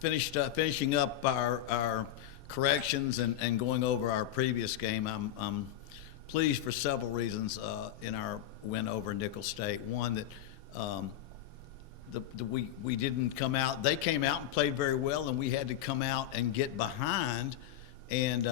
finishing up our corrections and going over our previous game, I'm pleased for several reasons in our win over Nicholls State. One, that we didn't come out. They came out and played very well, and we had to come out and get behind and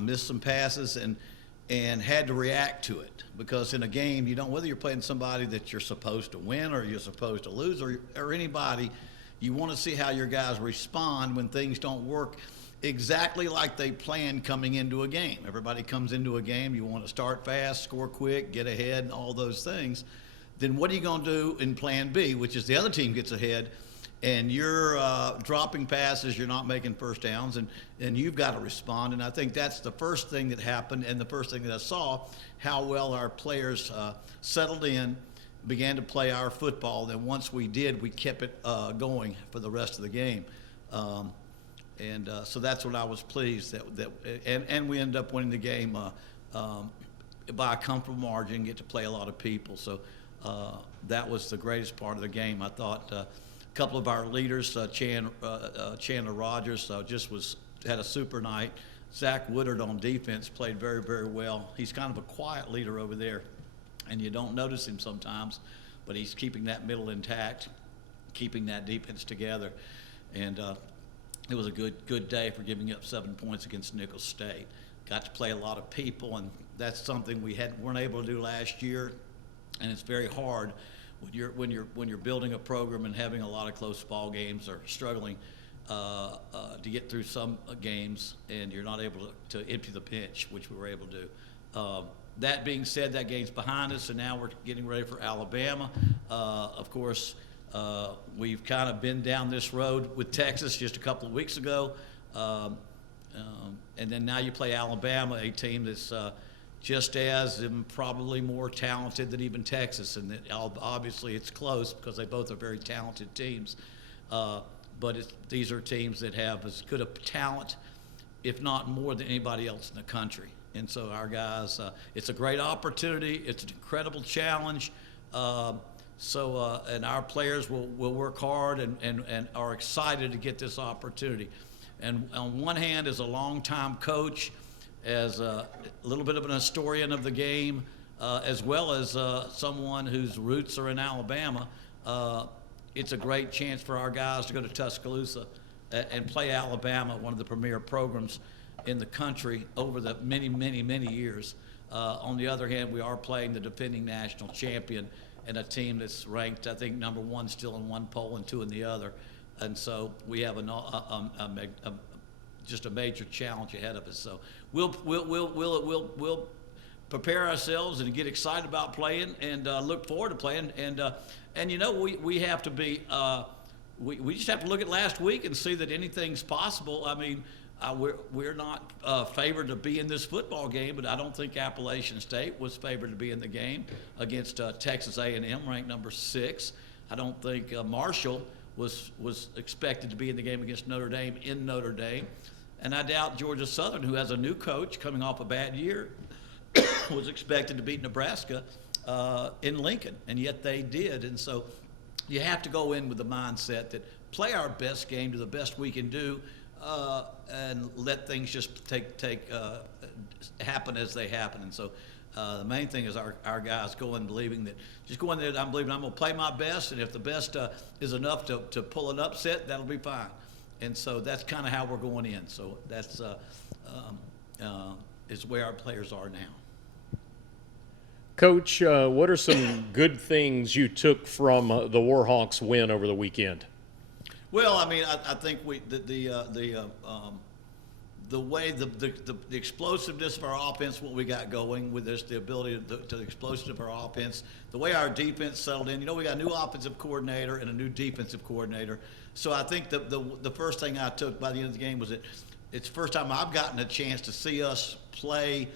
miss some passes and had to react to it. Because in a game, you don't, whether you're playing somebody that you're supposed to win or you're supposed to lose or anybody, you want to see how your guys respond when things don't work exactly like they planned coming into a game. Everybody comes into a game, you want to start fast, score quick, get ahead, and all those things. Then what are you going to do in plan B, which is the other team gets ahead, and you're dropping passes, you're not making first downs, and you've got to respond. And I think that's the first thing that happened, and the first thing that I saw, how well our players settled in, began to play our football. Then once we did, we kept it going for the rest of the game. So that's what I was pleased and we ended up winning the game by a comfortable margin, get to play a lot of people. So that was the greatest part of the game. I thought a couple of our leaders, Chandler Rogers, had a super night. Zach Woodard on defense played very, very well. He's kind of a quiet leader over there, and you don't notice him sometimes, but he's keeping that middle intact, keeping that defense together. And it was a good day for giving up 7 points against Nicholls State. Got to play a lot of people, and that's something we weren't able to do last year. And it's very hard when you're building a program and having a lot of close ball games or struggling to get through some games, and you're not able to empty the bench, which we were able to do. That being said, that game's behind us, and now we're getting ready for Alabama. Of course, we've kind of been down this road with Texas just a couple of weeks ago. And then now you play Alabama, a team that's just as and probably more talented than even Texas. And obviously it's close because they both are very talented teams. But these are teams that have as good a talent, if not more, than anybody else in the country. And so our guys, it's a great opportunity. It's an incredible challenge. And our players will work hard and are excited to get this opportunity. And on one hand, as a longtime coach, as a little bit of an historian of the game, as well as someone whose roots are in Alabama, it's a great chance for our guys to go to Tuscaloosa and play Alabama, one of the premier programs in the country over the many, many, many years. On the other hand, we are playing the defending national champion and a team that's ranked, I think, number one still in one poll and two in the other. And so we have just a major challenge ahead of us. So we'll prepare ourselves and get excited about playing and look forward to playing. And you know, we have to be we just have to look at last week and see that anything's possible. I mean, we're not favored to be in this football game, but I don't think Appalachian State was favored to be in the game against Texas A&M, ranked number 6. I don't think Marshall was expected to be in the game against Notre Dame in Notre Dame. And I doubt Georgia Southern, who has a new coach coming off a bad year, was expected to beat Nebraska in Lincoln, and yet they did. And so you have to go in with the mindset that play our best game to the best we can do, and let things just happen as they happen. And so the main thing is our guys go in believing that, just go in there, I'm believing I'm going to play my best, and if the best is enough to pull an upset, that'll be fine. And so that's kind of how we're going in. So that's is where our players are now. Coach, what are some good things you took from the Warhawks win over the weekend? Well, I mean, I think the way the explosiveness of our offense, what we got going with this, the ability to the explosiveness of our offense, the way our defense settled in. You know, we got a new offensive coordinator and a new defensive coordinator. So I think the first thing I took by the end of the game was that it's the first time I've gotten a chance to see us play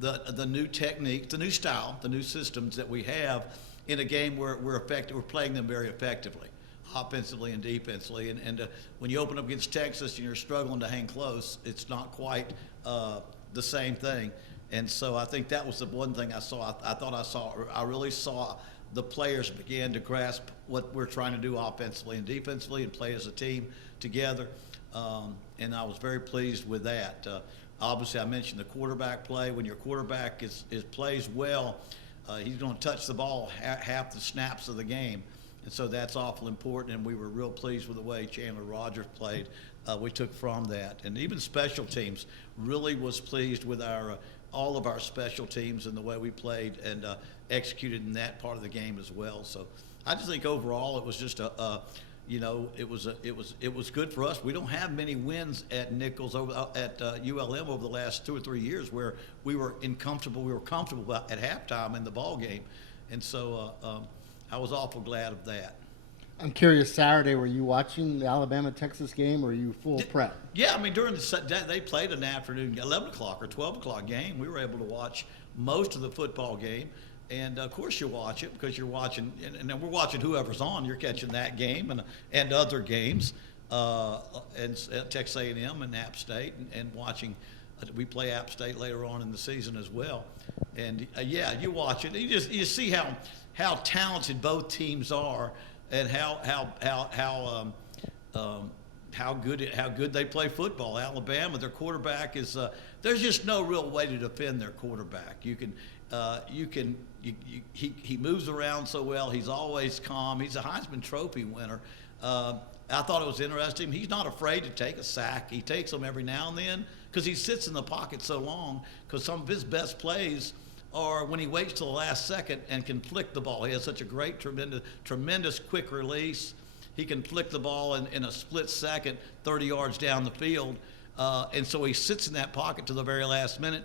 the new technique, the new style, the new systems that we have in a game where we're effective. We're playing them very effectively, offensively and defensively. And when you open up against Texas and you're struggling to hang close, it's not quite the same thing. And so I think that was the one thing I saw. I really saw the players began to grasp what we're trying to do offensively and defensively and play as a team together. And I was very pleased with that. Obviously, I mentioned the quarterback play. When your quarterback plays well, he's going to touch the ball half the snaps of the game. And so that's awful important, and we were real pleased with the way Chandler Rogers played. We took from that. And even special teams, really was pleased with all of our special teams and the way we played and executed in that part of the game as well. So I just think overall it was just it was good for us. We don't have many wins at Nicholls at ULM over the last 2 or 3 years where we were comfortable at halftime in the ball game, and so I was awful glad of that. I'm curious, Saturday, were you watching the Alabama-Texas game, or were you full prep? Yeah, I mean, during they played an afternoon 11 o'clock or 12 o'clock game. We were able to watch most of the football game. And, of course, you watch it because you're watching, and we're watching whoever's on. You're catching that game and other games, and Texas A&M and App State, and watching. We play App State later on in the season as well. And, yeah, you watch it. You see how talented both teams are and how good they play football. Alabama, their quarterback is there's just no real way to defend their quarterback. He moves around so well. He's always calm. He's a Heisman Trophy winner. I thought it was interesting. He's not afraid to take a sack. He takes them every now and then because he sits in the pocket so long, because some of his best plays are when he waits till the last second and can flick the ball. He has such a great, tremendous quick release. He can flick the ball in a split second 30 yards down the field. And so he sits in that pocket to the very last minute.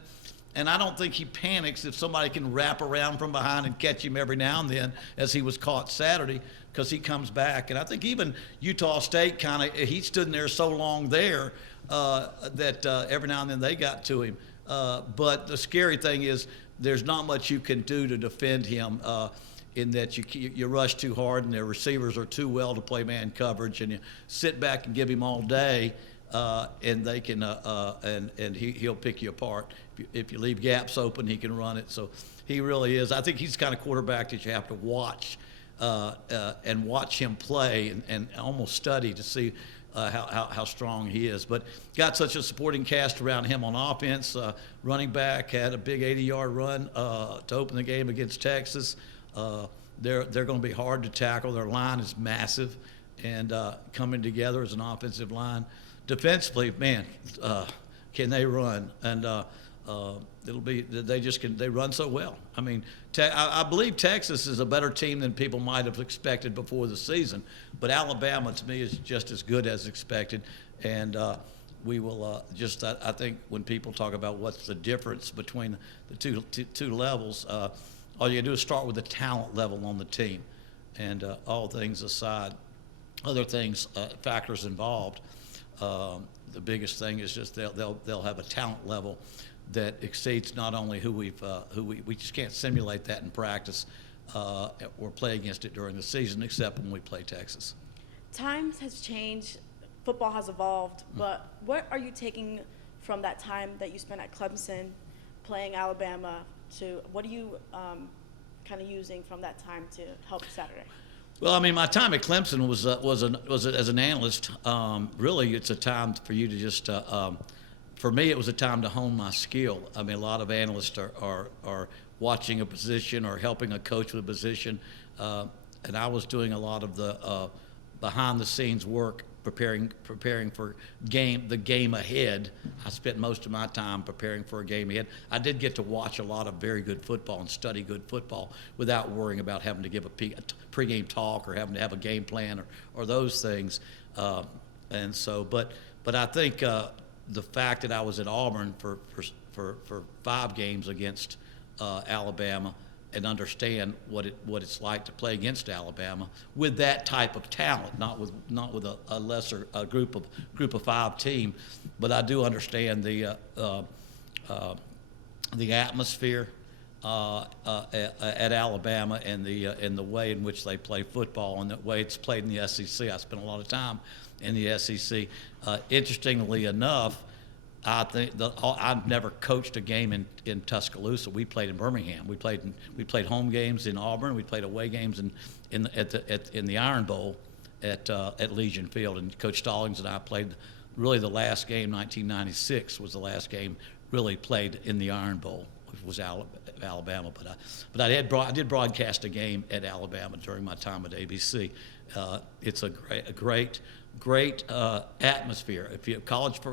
And I don't think he panics if somebody can wrap around from behind and catch him every now and then, as he was caught Saturday, because he comes back. And I think even Utah State he stood in there so long there that every now and then they got to him. But the scary thing is there's not much you can do to defend him in that you rush too hard and their receivers are too well to play man coverage, and you sit back and give him all day. And they can, and he'll pick you apart. If you leave gaps open, he can run it. So he really is. I think he's the kind of quarterback that you have to watch and watch him play and almost study to see how strong he is. But got such a supporting cast around him on offense. Running back had a big 80-yard run to open the game against Texas. They're going to be hard to tackle. Their line is massive, and coming together as an offensive line. Defensively, man, can they run? And it'll be they run so well. I mean, I believe Texas is a better team than people might have expected before the season, but Alabama to me is just as good as expected. And we will I think when people talk about what's the difference between the two levels, all you gotta do is start with the talent level on the team, and all things aside, other things factors involved. The biggest thing is just they'll have a talent level that exceeds not only who we just can't simulate that in practice or play against it during the season, except when we play Texas. Times has changed, football has evolved, but what are you taking from that time that you spent at Clemson playing Alabama to what are you kind of using from that time to help Saturday? Well, I mean, my time at Clemson was as an analyst. Really, it's a time for you to just. For me, it was a time to hone my skill. I mean, a lot of analysts are watching a position or helping a coach with a position, and I was doing a lot of the behind-the-scenes work, preparing for the game ahead. I spent most of my time preparing for a game ahead. I did get to watch a lot of very good football and study good football without worrying about having to give a pregame talk or having to have a game plan or those things. And so, but I think the fact that I was at Auburn for 5 games against Alabama and understand what it's like to play against Alabama with that type of talent, not with a lesser group of 5 team, but I do understand the atmosphere at Alabama and the way in which they play football and the way it's played in the SEC. I spent a lot of time in the SEC. Interestingly enough, I think I've never coached a game in Tuscaloosa. We played in Birmingham. We played home games in Auburn. We played away games in the Iron Bowl at Legion Field. And Coach Stallings and I played. Really, the last game, 1996, was the last game really played in the Iron Bowl. Which was Alabama, but I did broadcast a game at Alabama during my time at ABC. It's a great atmosphere. If you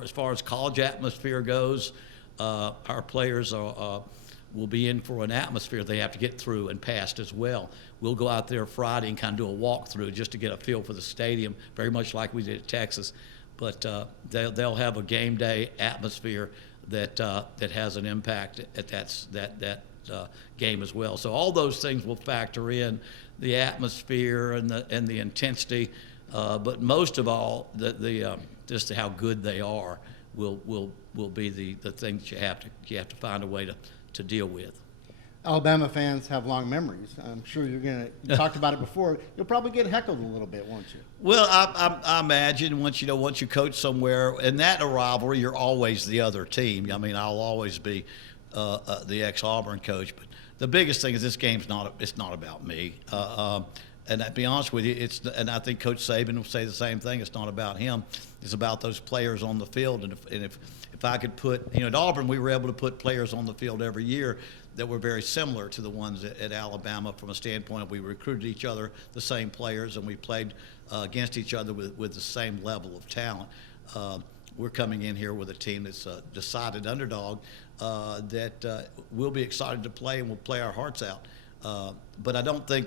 as far as college atmosphere goes, our players will be in for an atmosphere they have to get through and past as well. We'll go out there Friday and kind of do a walkthrough just to get a feel for the stadium, very much like we did at Texas. But they'll have a game day atmosphere that has an impact at that game as well. So all those things will factor in the atmosphere and the intensity. But most of all, the just how good they are will be the thing that you have to find a way to deal with. Alabama fans have long memories. I'm sure you talked about it before. You'll probably get heckled a little bit, won't you? Well, I imagine once you coach somewhere, in that rivalry, you're always the other team. I mean, I'll always be the ex-Auburn coach, but the biggest thing is this game's it's not about me. And to be honest with you, and I think Coach Saban will say the same thing. It's not about him. It's about those players on the field. And if I could put, at Auburn, we were able to put players on the field every year that were very similar to the ones at Alabama from a standpoint of we recruited each other, the same players, and we played against each other with the same level of talent. We're coming in here with a team that's a decided underdog that we'll be excited to play, and we'll play our hearts out. But I don't think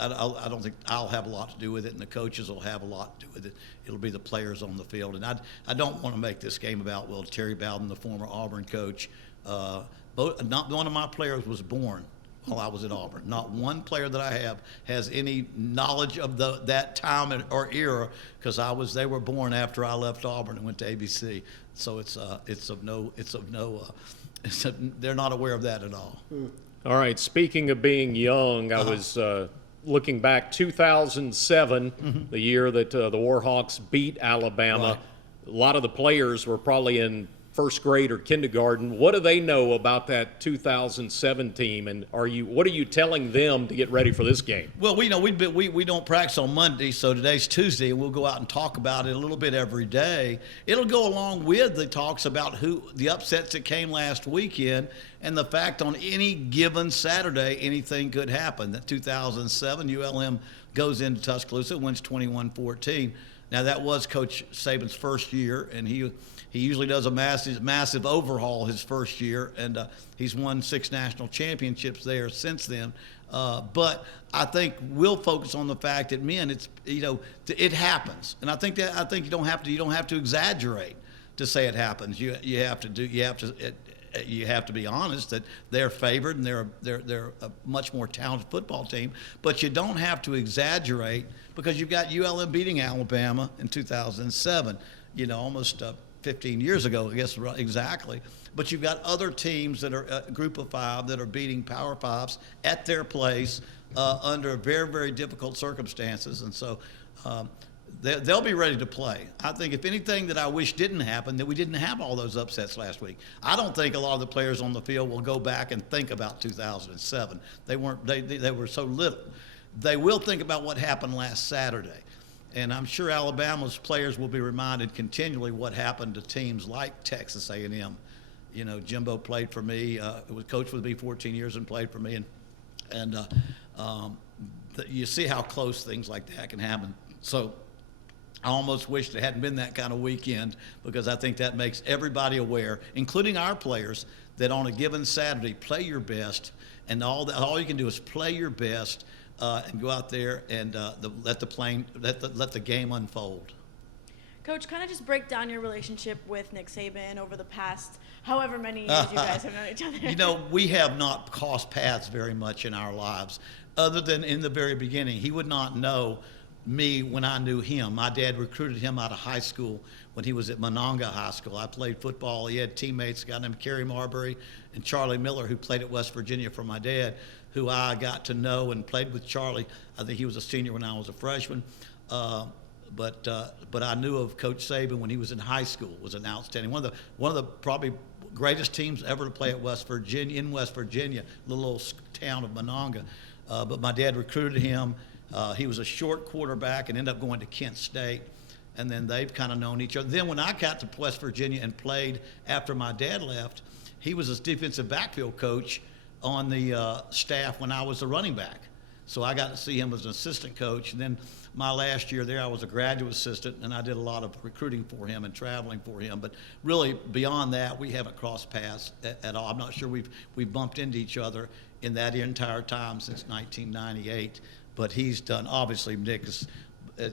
I don't think I'll have a lot to do with it, and the coaches will have a lot to do with it. It'll be the players on the field, and I don't want to make this game about Terry Bowden, the former Auburn coach. Not one of my players was born while I was at Auburn. Not one player that I have has any knowledge of that time or era, because they were born after I left Auburn and went to ABC. So they're not aware of that at all. All right, speaking of being young, I was looking back 2007, the year that the Warhawks beat Alabama. Right. A lot of the players were probably in first grade or kindergarten. What do they know about that 2007 team, and what are you telling them to get ready for this game? Well, we don't practice on Monday, so today's Tuesday, and we'll go out and talk about it a little bit every day. It'll go along with the talks about the upsets that came last weekend, and the fact on any given Saturday anything could happen. That 2007 ULM goes into Tuscaloosa, wins 21-14. Now that was Coach Saban's first year, and he usually does a massive overhaul his first year, and he's won 6 national championships there since then. But I think we'll focus on the fact that, men, it happens, and I think you don't have to exaggerate to say it happens. You have to be honest that they're favored and they're a much more talented football team, but you don't have to exaggerate, because you've got ULM beating Alabama in 2007. Almost 15 years ago, I guess, exactly. But you've got other teams that are a group of 5 that are beating Power 5s at their place under very, very difficult circumstances. And so they'll be ready to play. I think if anything that I wish didn't happen, that we didn't have all those upsets last week. I don't think a lot of the players on the field will go back and think about 2007. They were so little. They will think about what happened last Saturday. And I'm sure Alabama's players will be reminded continually what happened to teams like Texas A&M. Jimbo played for me, was coached with me 14 years and played for me. And you see how close things like that can happen. So I almost wish it hadn't been that kind of weekend, because I think that makes everybody aware, including our players, that on a given Saturday, play your best. And all you can do is play your best. And go out there and let the game unfold. Coach, kind of just break down your relationship with Nick Saban over the past however many years you guys have known each other. We have not crossed paths very much in our lives, other than in the very beginning. He would not know me when I knew him. My dad recruited him out of high school when he was at Monongah High School. I played football. He had teammates, a guy named Kerry Marbury and Charlie Miller, who played at West Virginia for my dad, who I got to know and played with Charlie. I think he was a senior when I was a freshman. but I knew of Coach Saban when he was in high school. Was an outstanding one of the probably greatest teams ever to play at West Virginia, little old town of Monongah. But my dad recruited him. He was a short quarterback and ended up going to Kent State. And then they've kind of known each other. Then when I got to West Virginia and played after my dad left, he was a defensive backfield coach on the staff when I was a running back. So I got to see him as an assistant coach. And then my last year there, I was a graduate assistant, and I did a lot of recruiting for him and traveling for him. But really, beyond that, we haven't crossed paths at all. I'm not sure we've bumped into each other in that entire time since 1998. But he's done, obviously, Nick is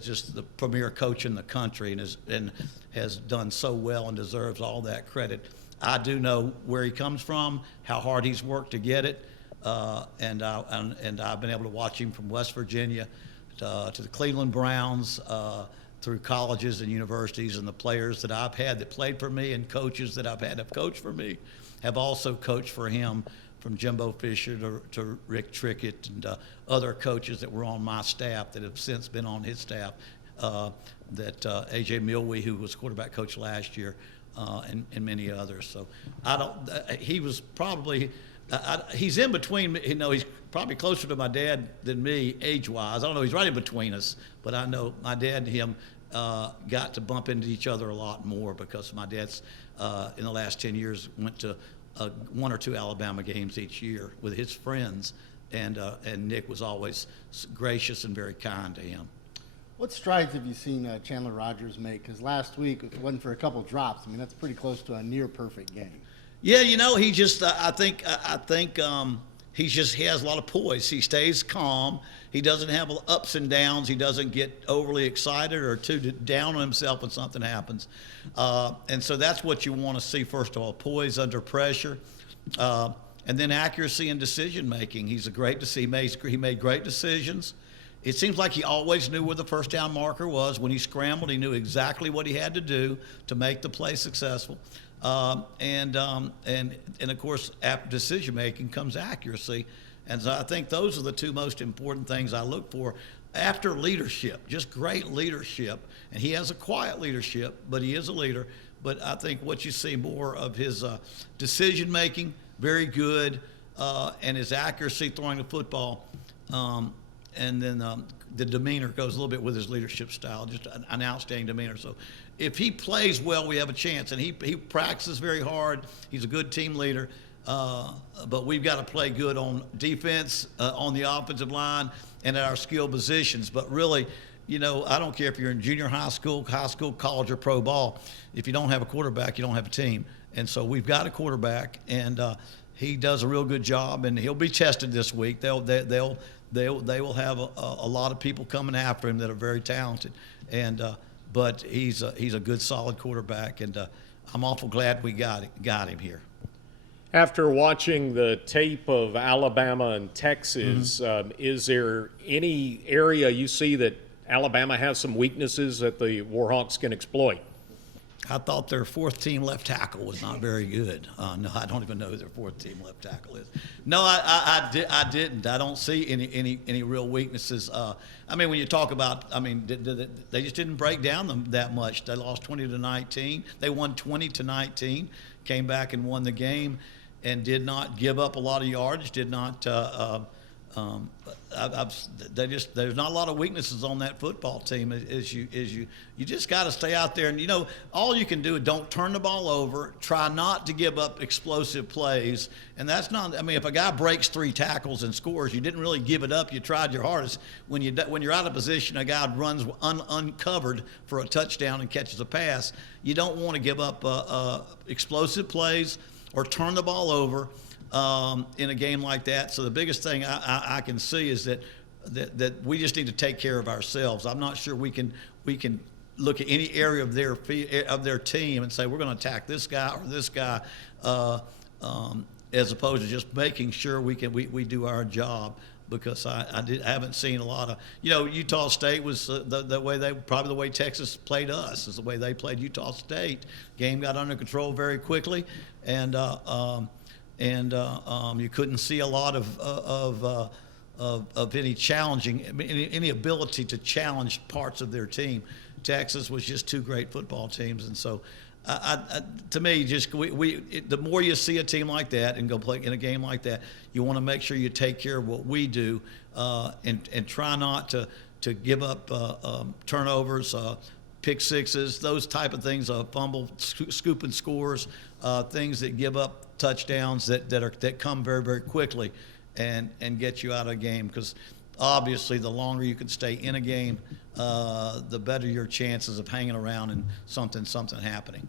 just the premier coach in the country and has done so well and deserves all that credit. I do know where he comes from, how hard he's worked to get it. And I've been able to watch him from West Virginia to the Cleveland Browns, through colleges and universities, and the players that I've had that played for me and coaches that I've had have coached for me have also coached for him, from Jimbo Fisher to Rick Trickett and other coaches that were on my staff that have since been on his staff, that A.J. Milwee, who was quarterback coach last year, and many others. So he was probably he's in between, he's probably closer to my dad than me age-wise. I don't know, he's right in between us, but I know my dad and him got to bump into each other a lot more because my dad's, in the last 10 years, went to 1 or 2 Alabama games each year with his friends, and Nick was always gracious and very kind to him. What strides have you seen Chandler Rogers make? Because last week, if it wasn't for a couple drops, I mean, that's pretty close to a near-perfect game. Yeah, he just, I think he has a lot of poise. He stays calm. He doesn't have ups and downs. He doesn't get overly excited or too down on himself when something happens. And so that's what you want to see, first of all, poise under pressure. And then accuracy in decision making. He made great decisions. It seems like he always knew where the first down marker was. When he scrambled, he knew exactly what he had to do to make the play successful. And of course, after decision making comes accuracy. And so I think those are the two most important things I look for after leadership, just great leadership. And he has a quiet leadership, but he is a leader. But I think what you see more of his decision making, very good, and his accuracy throwing the football. And then the demeanor goes a little bit with his leadership style, just an outstanding demeanor. So if he plays well, we have a chance. And he practices very hard. He's a good team leader. But we've got to play good on defense, on the offensive line, and at our skill positions. But really, I don't care if you're in junior high school, college, or pro ball. If you don't have a quarterback, you don't have a team. And so we've got a quarterback, and he does a real good job. And he'll be tested this week. They will have a lot of people coming after him that are very talented, but he's a good, solid quarterback, and I'm awful glad we got him here. After watching the tape of Alabama and Texas, is there any area you see that Alabama has some weaknesses that the Warhawks can exploit? I thought their fourth team left tackle was not very good. No, I don't even know who their fourth team left tackle is. No, I didn't. I don't see any real weaknesses. When you talk about, they just didn't break down them that much. They lost 20-19. They won 20-19, came back and won the game, and did not give up a lot of yardage. Did not. There's not a lot of weaknesses on that football team. You just got to stay out there, and all you can do is don't turn the ball over. Try not to give up explosive plays, and that's not. If a guy breaks 3 tackles and scores, you didn't really give it up. You tried your hardest. When you're out of position, a guy runs uncovered for a touchdown and catches a pass. You don't want to give up explosive plays or turn the ball over in a game like that. So the biggest thing I can see is that we just need to take care of ourselves. I'm not sure we can look at any area of their team and say we're going to attack this guy or this guy, as opposed to just making sure we do our job. Because I haven't seen a lot of, Utah State was the way Texas played us is the way they played Utah State. Game got under control very quickly, and you couldn't see a lot of any challenging, any ability to challenge parts of their team. Texas was just two great football teams, and so to me, just the more you see a team like that and go play in a game like that, you want to make sure you take care of what we do, and try not to give up turnovers, pick sixes, those type of things, fumble, scoop and scores, things that give up touchdowns that come very, very quickly and get you out of a game. Because obviously, the longer you can stay in a game, the better your chances of hanging around and something happening.